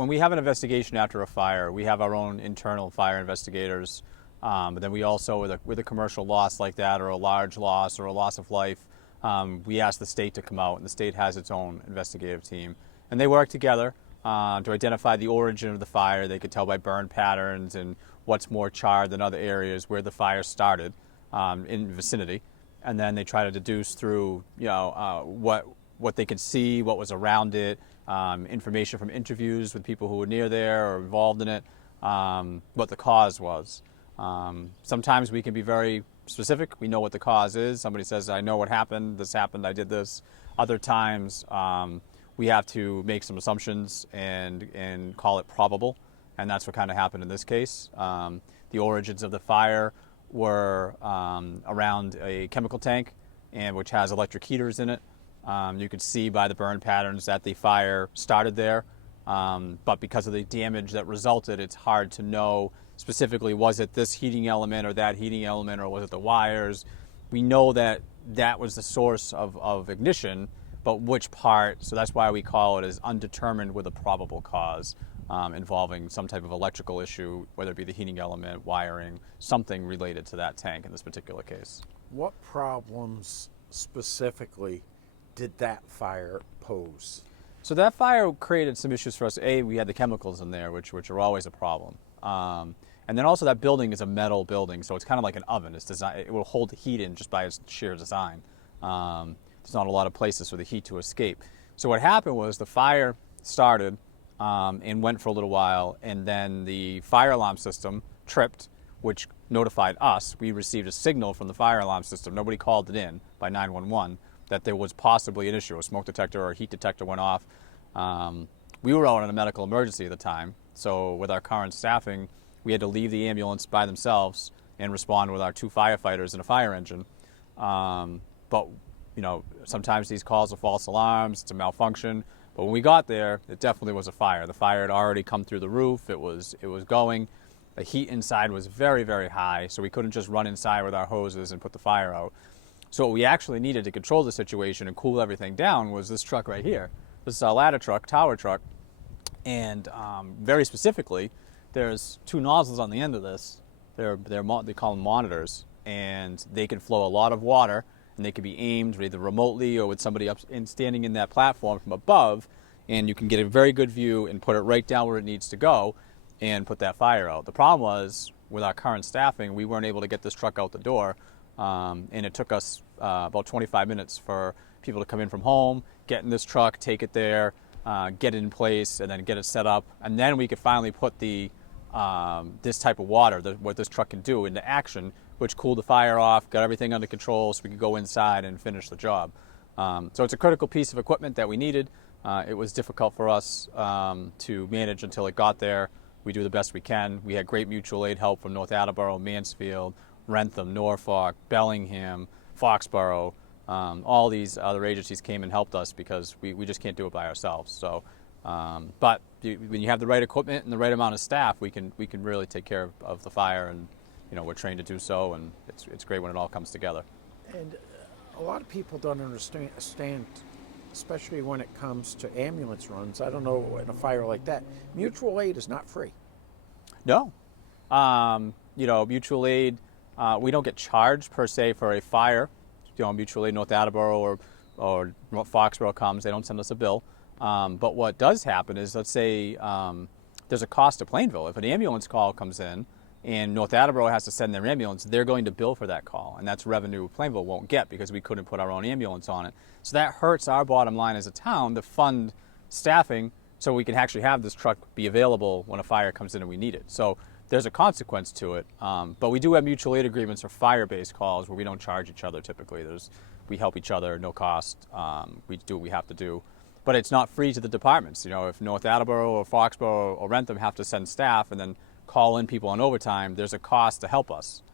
when we have an investigation after a fire, we have our own internal fire investigators. But then we also, with a commercial loss like that, or a large loss, or a loss of life, we ask the state to come out, and the state has its own investigative team. And they work together to identify the origin of the fire. They could tell by burn patterns and what's more charred than other areas where the fire started in the vicinity. And then they try to deduce through, what they could see, what was around it, information from interviews with people who were near there or involved in it, what the cause was. Sometimes we can be very specific. We know what the cause is. Somebody says, I know what happened, this happened, I did this. Other times we have to make some assumptions and call it probable, and that's what kind of happened in this case. The origins of the fire were around a chemical tank, and which has electric heaters in it. You could see by the burn patterns that the fire started there, but because of the damage that resulted, it's hard to know specifically, was it this heating element or that heating element, or was it the wires? We know that that was the source of ignition, but which part, so that's why we call it as undetermined with a probable cause, involving some type of electrical issue, whether it be the heating element, wiring, something related to that tank in this particular case. What problems specifically did that fire pose? So that fire created some issues for us. We had the chemicals in there, which are always a problem. And then also that building is a metal building, so it's kind of like an oven. It's designed, it will hold the heat in just by its sheer design. There's not a lot of places for the heat to escape. So what happened was the fire started and went for a little while, and then the fire alarm system tripped, which notified us. We received a signal from the fire alarm system. Nobody called it in by 911 that there was possibly an issue. A smoke detector or a heat detector went off. We were out in a medical emergency at the time, so with our current staffing, we had to leave the ambulance by themselves and respond with our 2 firefighters and a fire engine. But sometimes these calls are false alarms, it's a malfunction. But when we got there, it definitely was a fire. The fire had already come through the roof. It was going. The heat inside was very, very high, so we couldn't just run inside with our hoses and put the fire out. So what we actually needed to control the situation and cool everything down was this truck right here. This is a ladder truck, tower truck, and very specifically, there's 2 nozzles on the end of this. They call them monitors, and they can flow a lot of water, and they can be aimed either remotely or with somebody up standing in that platform from above, and you can get a very good view and put it right down where it needs to go and put that fire out. The problem was, with our current staffing, we weren't able to get this truck out the door, and it took us about 25 minutes for people to come in from home, get in this truck, take it there, get it in place, and then get it set up, and then we could finally put this type of water, what this truck can do, into action, which cooled the fire off, got everything under control so we could go inside and finish the job. So it's a critical piece of equipment that we needed. It was difficult for us to manage until it got there. We do the best we can. We had great mutual aid help from North Attleboro, Mansfield, Rentham, Norfolk, Bellingham, Foxborough. All these other agencies came and helped us because we just can't do it by ourselves. So, but when you have the right equipment and the right amount of staff, we can really take care of the fire, and we're trained to do so, and it's great when it all comes together. And a lot of people don't understand, especially when it comes to ambulance runs. I don't know, in a fire like that, mutual aid is not free. No, mutual aid, we don't get charged per se for a fire. Mutual aid, North Attleboro or Foxborough comes, they don't send us a bill. But what does happen is, let's say there's a cost to Plainville. If an ambulance call comes in and North Attleboro has to send their ambulance, they're going to bill for that call, and that's revenue Plainville won't get because we couldn't put our own ambulance on it. So that hurts our bottom line as a town to fund staffing so we can actually have this truck be available when a fire comes in and we need it. So there's a consequence to it, but we do have mutual aid agreements for fire-based calls where we don't charge each other typically. We help each other, no cost. We do what we have to do. But it's not free to the departments. If North Attleboro or Foxborough or Rentham have to send staff and then call in people on overtime, there's a cost to help us.